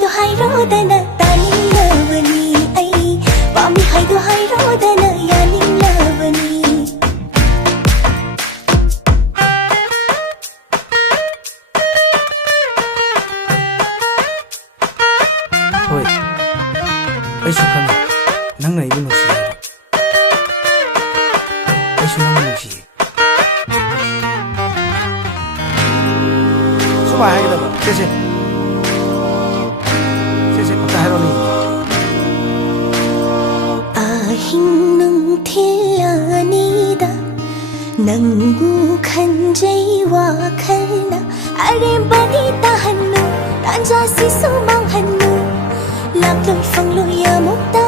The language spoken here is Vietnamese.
do hairodana taning lavani ai pami hai do hairodana yaning lavani Hoi ai su khang nang nai bu nusi ai su nang nusi su ba hai da ba se ta hai ro ni ahing nung thilanida nangbu khanjai wa khalna are bani ta hannu tanja si su mang hannu lạc lối phăng lối ya mốc ta